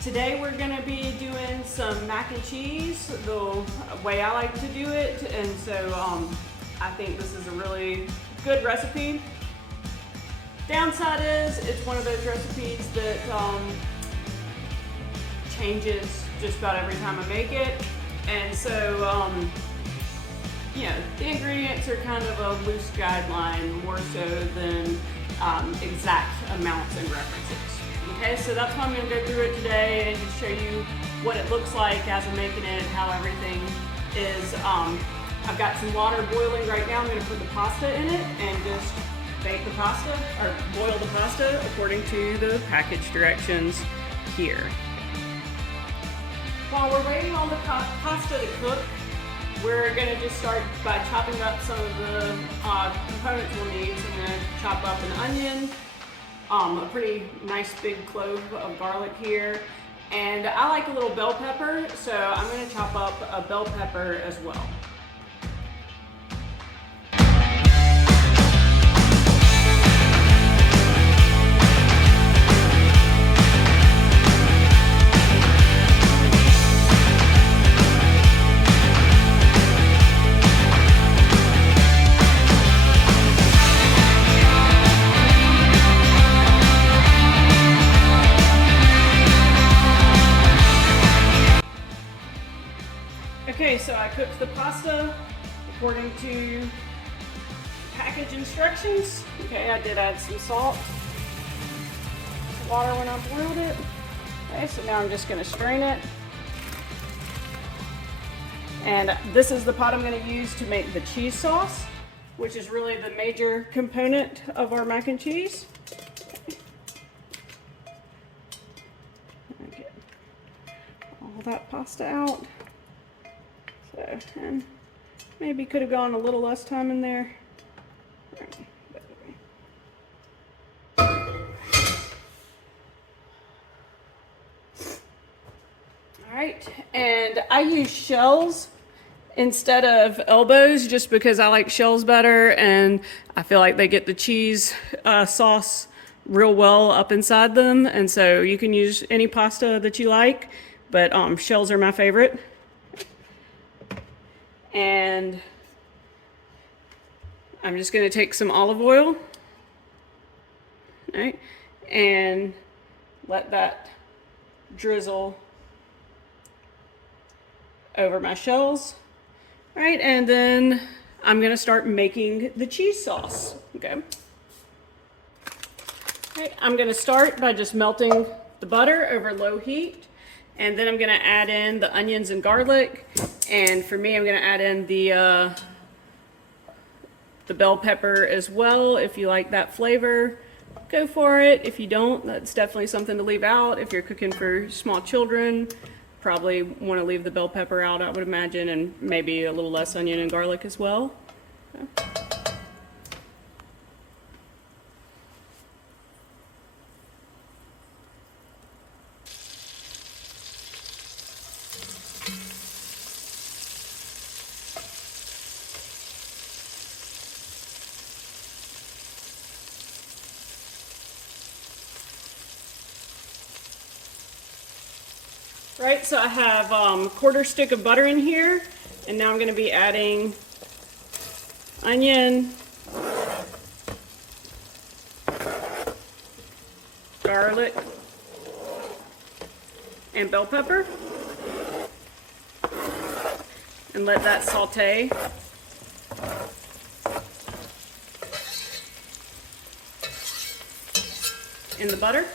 Today we're gonna be doing some mac and cheese, the way I like to do it, and so I think this is a really good recipe. Downside is it's one of those recipes that changes just about every time I make it, and so the ingredients are kind of a loose guideline more so than exact amounts and references. Okay, so that's why I'm going to go through it today and just show you what it looks like as I'm making it, how everything is. I've got some water boiling right now. I'm going to put the pasta in it and just bake the pasta, or boil the pasta according to the package directions here. While we're waiting on the pasta to cook, we're going to just start by chopping up some of the components we'll need. So I'm going to chop up an onion, a pretty nice big clove of garlic here, and I like a little bell pepper, so I'm going to chop up a bell pepper as well. Okay, so I cooked the pasta according to package instructions. Okay, I did add some salt to water when I boiled it. Okay, so now I'm just going to strain it. And this is the pot I'm going to use to make the cheese sauce, which is really the major component of our mac and cheese. Get all that pasta out. And maybe could have gone a little less time in there. All right, and I use shells instead of elbows just because I like shells better, and I feel like they get the cheese sauce real well up inside them. And so you can use any pasta that you like, but shells are my favorite. And I'm just going to take some olive oil, right, and let that drizzle over my shells. All right, and then I'm going to start making the cheese sauce. Okay. All right, I'm going to start by just melting the butter over low heat. And then I'm going to add in the onions and garlic. And for me, I'm going to add in the bell pepper as well. If you like that flavor, go for it. If you don't, that's definitely something to leave out. If you're cooking for small children, probably want to leave the bell pepper out, I would imagine, and maybe a little less onion and garlic as well. Okay. Right, so I have a quarter stick of butter in here, and now I'm going to be adding onion, garlic, and bell pepper, and let that saute. In the butter.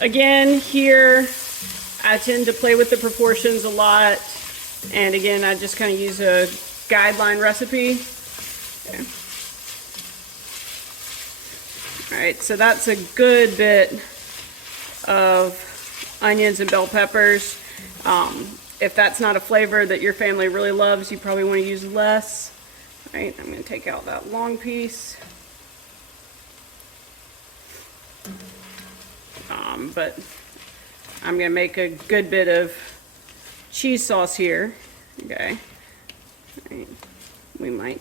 Again, here I tend to play with the proportions a lot, and again, I just kind of use a guideline recipe. Okay. All right, so that's a good bit of onions and bell peppers. If that's not a flavor that your family really loves, you probably want to use less. All right, I'm going to take out that long piece. But I'm going to make a good bit of cheese sauce here. Okay. Right. We might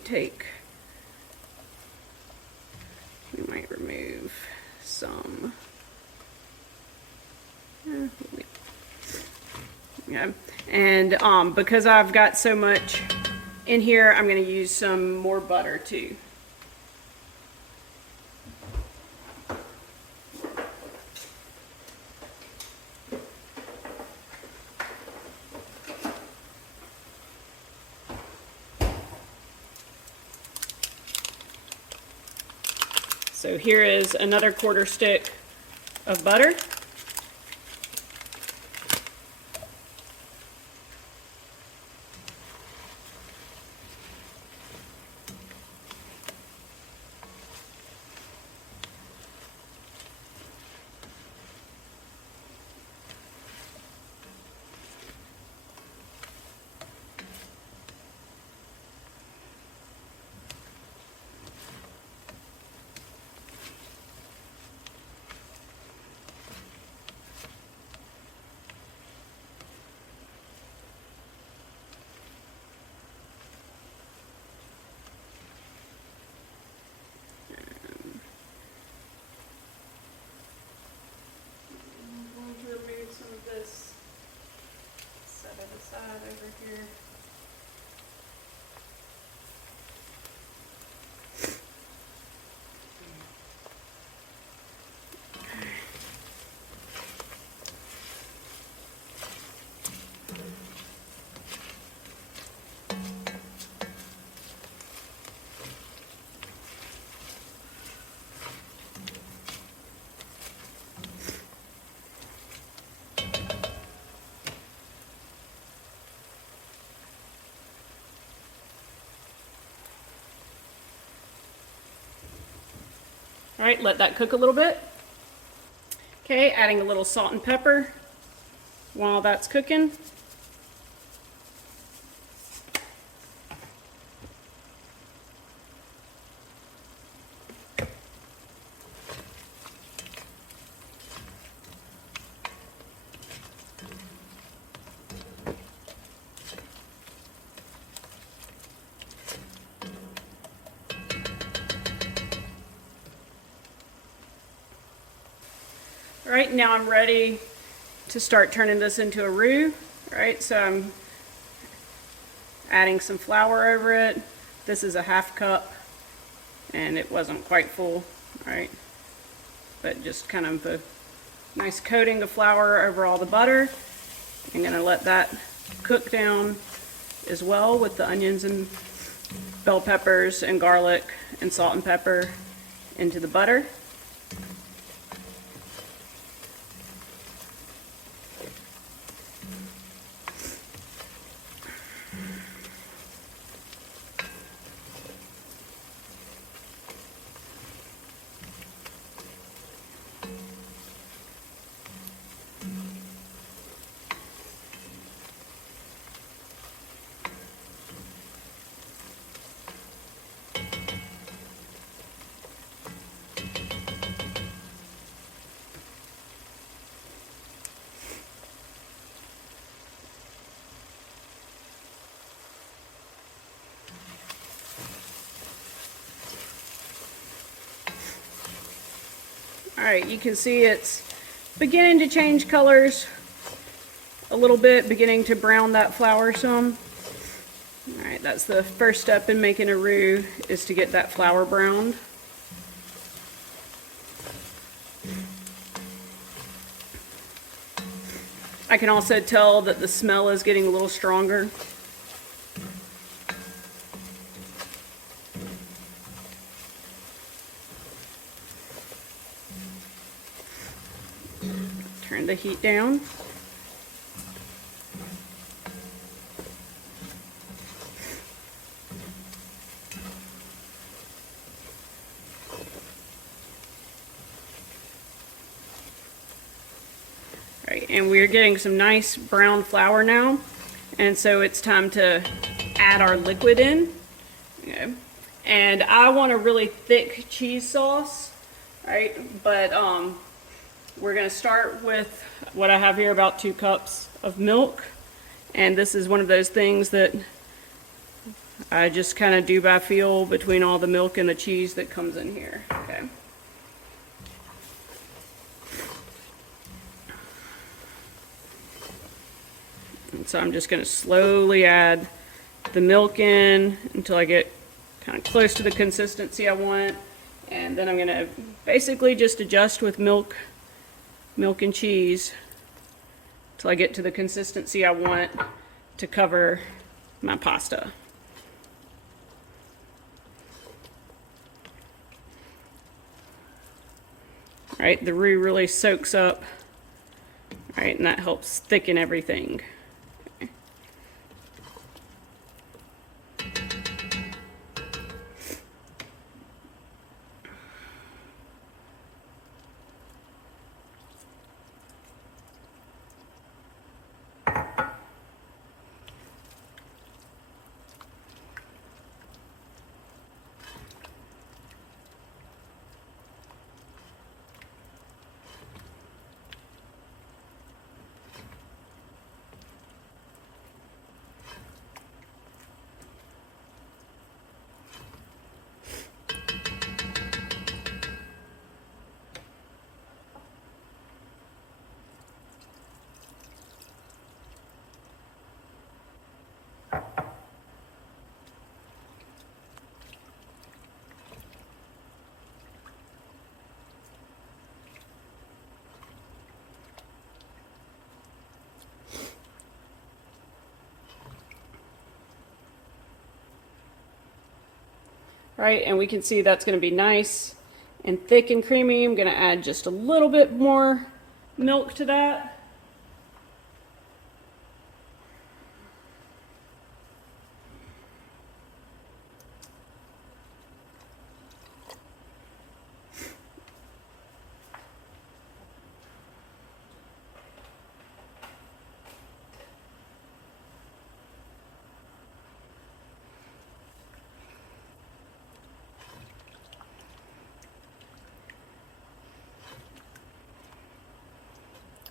remove some, yeah, and because I've got so much in here, I'm going to use some more butter too. So here is another 1/4 stick of butter. Some of this, set it aside over here. All right, let that cook a little bit. Okay, adding a little salt and pepper while that's cooking. All right, now I'm ready to start turning this into a roux. All right, so I'm adding some flour over it. This is a 1/2 cup, and it wasn't quite full, all right? But just kind of a nice coating of flour over all the butter. I'm gonna let that cook down as well with the onions and bell peppers and garlic and salt and pepper into the butter. All right, you can see it's beginning to change colors a little bit, beginning to brown that flour some. All right, that's the first step in making a roux, is to get that flour browned. I can also tell that the smell is getting a little stronger. Turn the heat down. All right, and we're getting some nice brown flour now, and so it's time to add our liquid in. Okay. And I want a really thick cheese sauce, right? But we're going to start with what I have here, about 2 cups of milk. And this is one of those things that I just kind of do by feel between all the milk and the cheese that comes in here. Okay. And so I'm just going to slowly add the milk in until I get kind of close to the consistency I want. And then I'm going to basically just adjust with milk and cheese till I get to the consistency I want to cover my pasta. All right, the roux really soaks up, all right, and that helps thicken everything. Okay. Right, and we can see that's going to be nice and thick and creamy. I'm going to add just a little bit more milk to that.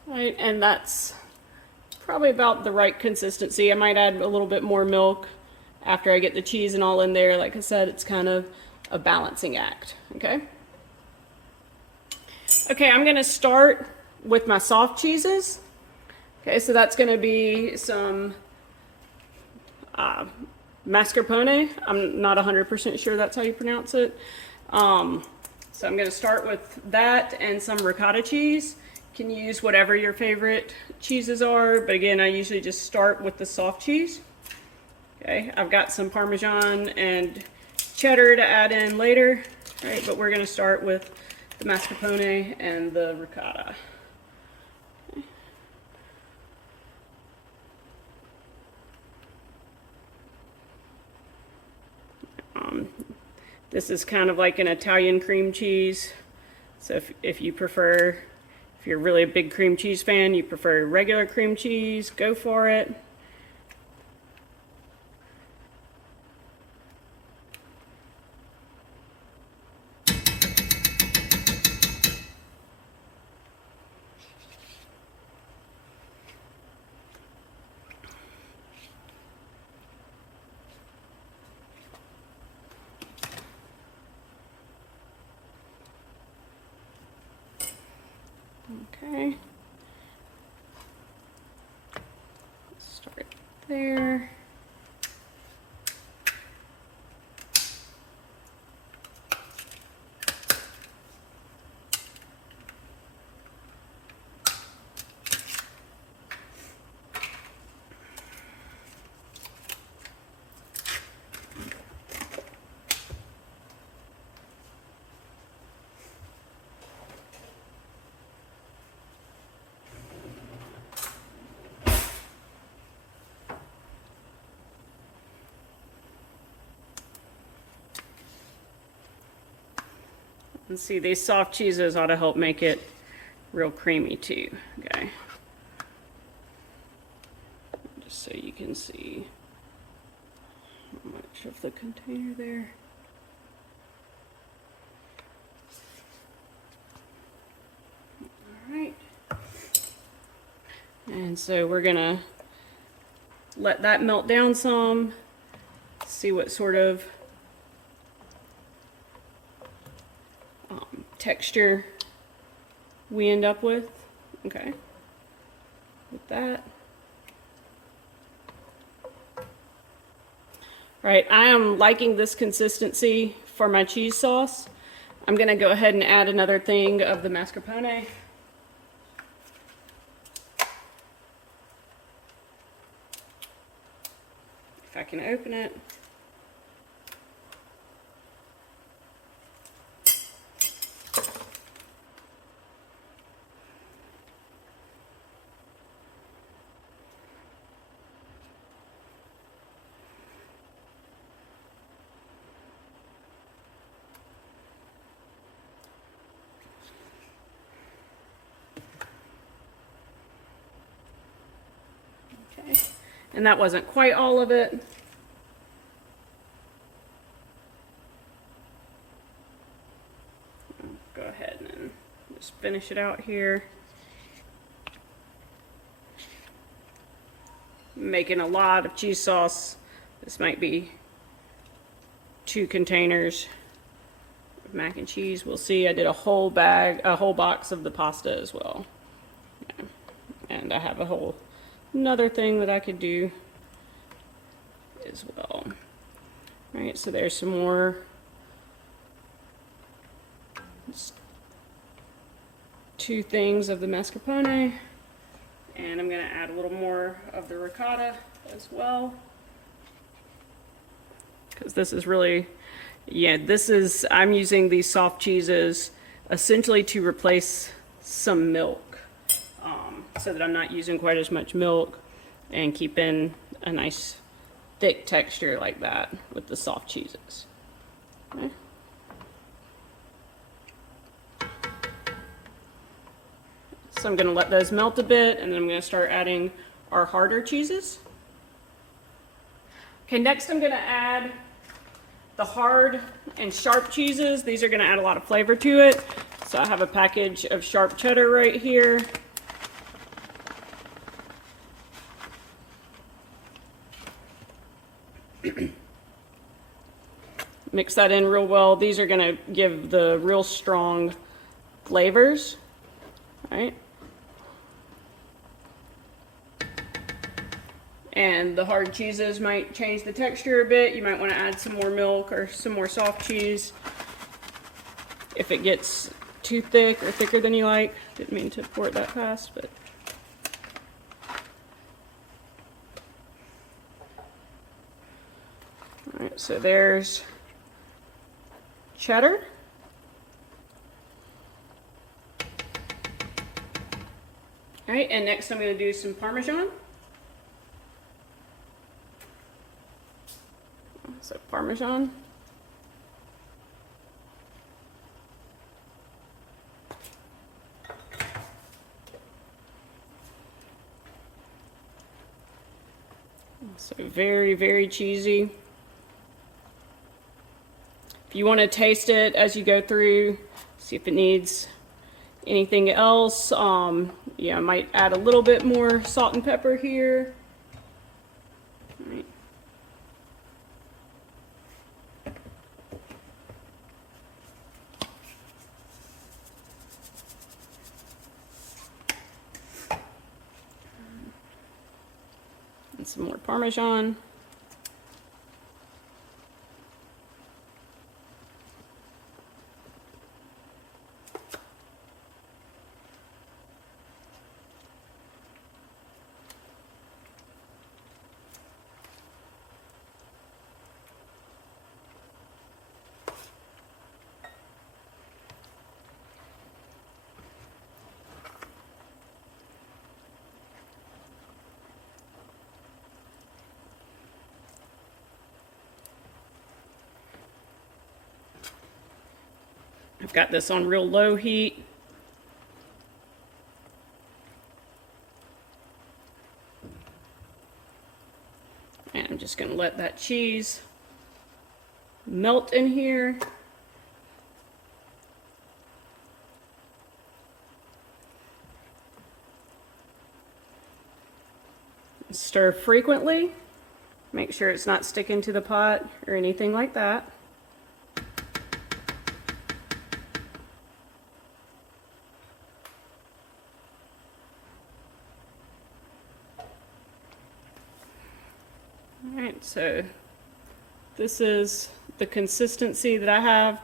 Right, and that's probably about the right consistency. I might add a little bit more milk after I get the cheese and all in there. Like I said, it's kind of a balancing act, okay? Okay, I'm gonna start with my soft cheeses. Okay, so that's gonna be some mascarpone. I'm not 100% sure that's how you pronounce it. So I'm gonna start with that and some ricotta cheese. You can use whatever your favorite cheeses are, but again, I usually just start with the soft cheese. Okay, I've got some Parmesan and cheddar to add in later, right? But we're gonna start with the mascarpone and the ricotta. Okay. This is kind of like an Italian cream cheese. So if you prefer, if you're really a big cream cheese fan, you prefer regular cream cheese, go for it. Okay. Start there. And see, these soft cheeses ought to help make it real creamy too, okay? Just so you can see how much of the container there. All right. And so we're gonna let that melt down some, see what sort of texture we end up with. Okay, with that. Right, I am liking this consistency for my cheese sauce. I'm gonna go ahead and add another thing of the mascarpone. If I can open it. Okay, and that wasn't quite all of it. Go ahead and just finish it out here. Making a lot of cheese sauce. This might be 2 containers of mac and cheese. We'll see. I did a whole box of the pasta as well. Yeah. And I have another thing that I could do as well. All right, so there's some more. Just 2 things of the mascarpone, and I'm going to add a little more of the ricotta as well, because this is really, yeah, I'm using these soft cheeses essentially to replace some milk, so that I'm not using quite as much milk and keeping a nice thick texture like that with the soft cheeses. Okay. So I'm going to let those melt a bit, and then I'm going to start adding our harder cheeses. Okay, next I'm going to add the hard and sharp cheeses. These are going to add a lot of flavor to it. So I have a package of sharp cheddar right here. Mix that in real well. These are going to give the real strong flavors. All right. And the hard cheeses might change the texture a bit. You might want to add some more milk or some more soft cheese if it gets too thick or thicker than you like. Didn't mean to pour it that fast, but. All right, so there's cheddar. All right, and next I'm going to do some Parmesan. So Parmesan. So very, very cheesy. If you want to taste it as you go through, see if it needs anything else. Yeah, I might add a little bit more salt and pepper here. All right. And some more Parmesan. I've got this on real low heat. And I'm just going to let that cheese melt in here. Stir frequently. Make sure it's not sticking to the pot or anything like that. Alright, so this is the consistency that I have.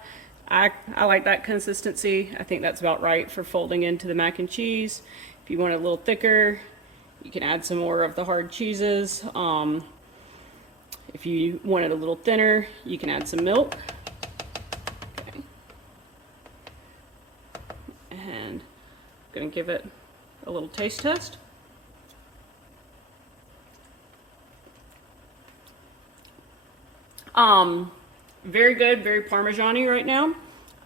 I like that consistency. I think that's about right for folding into the mac and cheese. If you want it a little thicker, you can add some more of the hard cheeses. If you want it a little thinner, you can add some milk. Okay. And I'm gonna give it a little taste test. Very good, very Parmesan-y right now.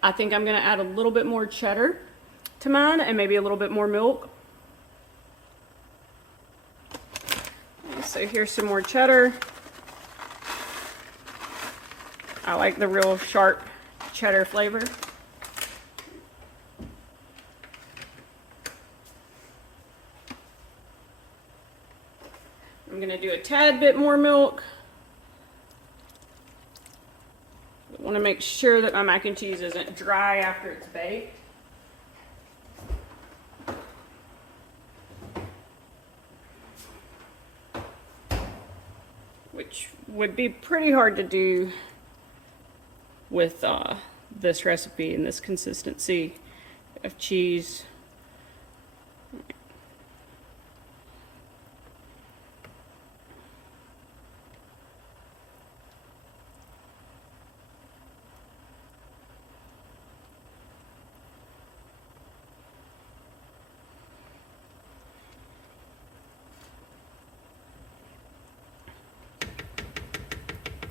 I think I'm gonna add a little bit more cheddar to mine and maybe a little bit more milk. So here's some more cheddar. I like the real sharp cheddar flavor. I'm gonna do a tad bit more milk. I want to make sure that my mac and cheese isn't dry after it's baked. Which would be pretty hard to do with this recipe and this consistency of cheese.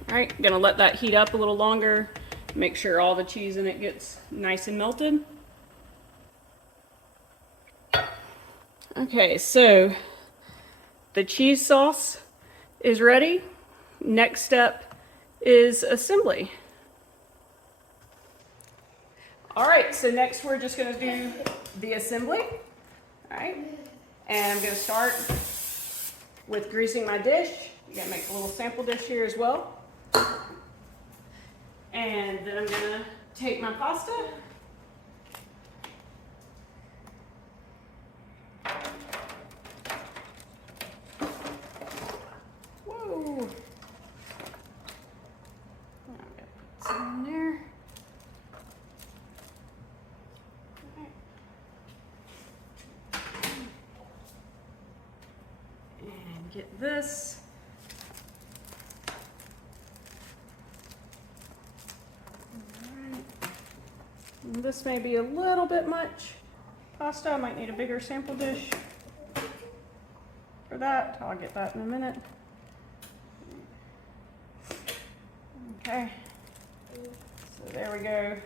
All right, I'm gonna let that heat up a little longer, make sure all the cheese in it gets nice and melted. Okay, so the cheese sauce is ready. Next step is assembly. All right, so next we're just gonna do the assembly. All right, and I'm gonna start with greasing my dish. You gotta make a little sample dish here as well. And then I'm gonna take my pasta. Whoa. I'm gonna put some in there. Okay. And get this. This may be a little bit much pasta. I might need a bigger sample dish for that. I'll get that in a minute. Okay, so there we go.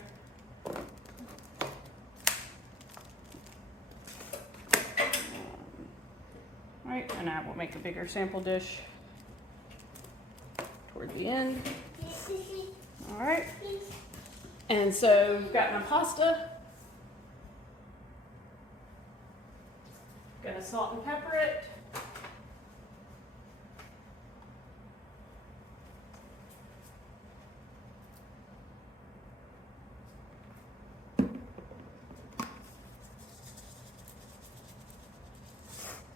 Right, and I will make a bigger sample dish toward the end. All right. And so we've got my pasta. Gonna salt and pepper it.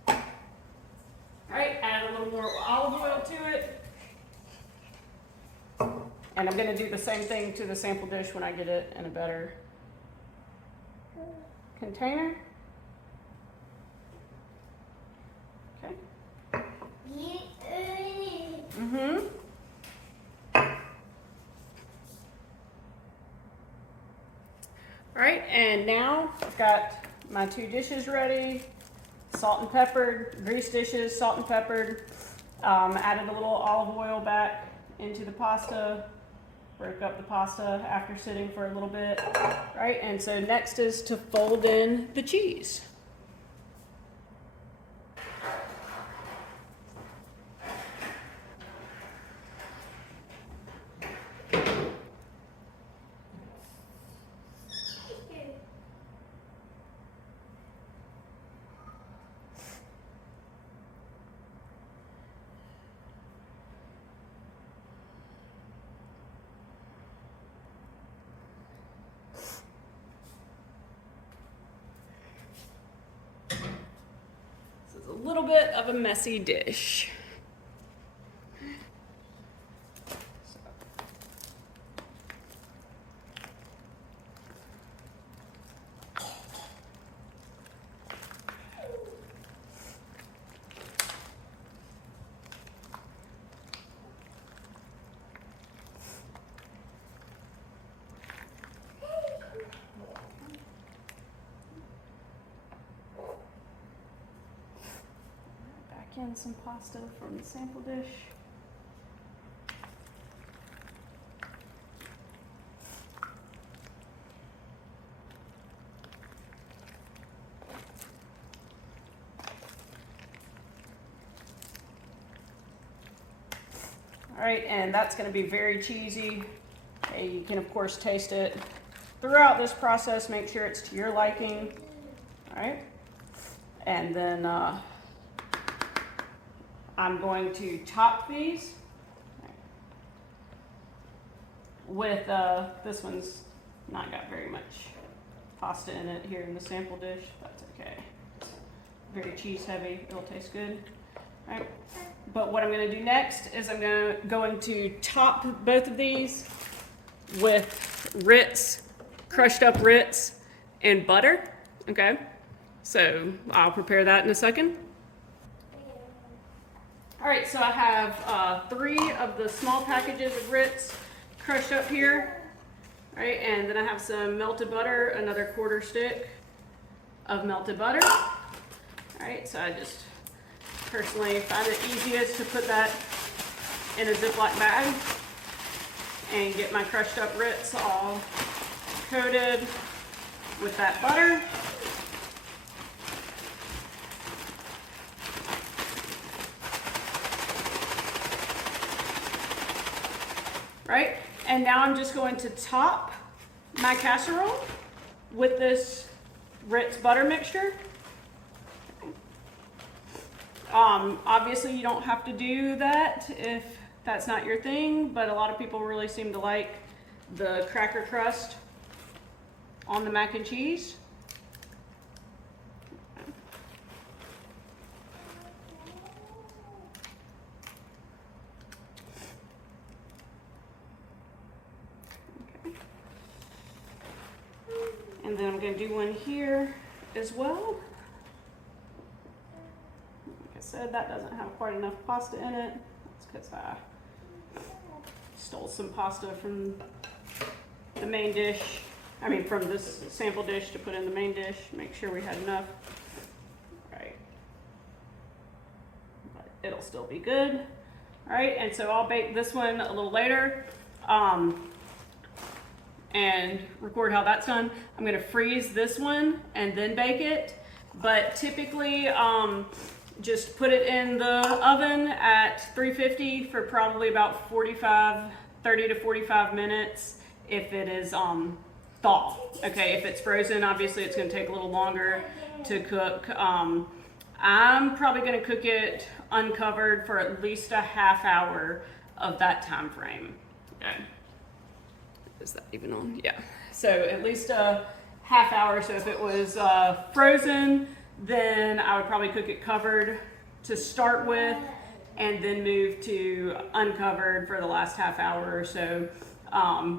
All right, add a little more olive oil to it. And I'm going to do the same thing to the sample dish when I get it in a better container. Okay. All right, and now I've got my two dishes ready. Salt and peppered, greased dishes, salt and peppered. Added a little olive oil back into the pasta. Broke up the pasta after sitting for a little bit, right? And so next is to fold in the cheese. A little bit of a messy dish. So in some pasta from the sample dish. All right, and that's going to be very cheesy. Okay, you can of course taste it throughout this process. Make sure it's to your liking. All right, and then I'm going to top these with this one's not got very much pasta in it here in the sample dish. That's okay. Very cheese heavy. It'll taste good. All right. But what I'm going to do next is I'm going to top both of these with Ritz, crushed up Ritz, and butter. Okay, so I'll prepare that in a second. All right, so I have 3 of the small packages of Ritz crushed up here. All right, and then I have some melted butter, another 1/4 stick of melted butter. All right, so I just personally find it easiest to put that in a Ziploc bag and get my crushed up Ritz all coated with that butter. Right, and now I'm just going to top my casserole with this Ritz butter mixture. Obviously you don't have to do that if that's not your thing, but a lot of people really seem to like the cracker crust on the mac and cheese. Okay. And then I'm going to do one here as well. Said that doesn't have quite enough pasta in it. That's because I stole some pasta from the main dish. I mean, from this sample dish to put in the main dish. Make sure we had enough. Right. But it'll still be good. All right, and so I'll bake this one a little later and record how that's done. I'm gonna freeze this one and then bake it. But typically, just put it in the oven at 350 for probably about 30 to 45 minutes if it is thaw. Okay, if it's frozen, obviously it's going to take a little longer to cook. I'm probably going to cook it uncovered for at least a half hour of that time frame. Okay. Is that even on? Yeah. So at least a half hour. So if it was frozen, then I would probably cook it covered to start with and then move to uncovered for the last half hour or so.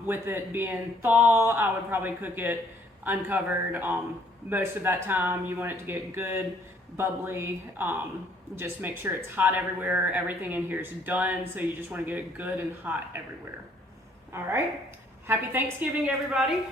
With it being thaw, I would probably cook it uncovered most of that time. You want it to get good, bubbly. Just make sure it's hot everywhere. Everything in here is done, so you just want to get it good and hot everywhere. All right. Happy Thanksgiving, everybody.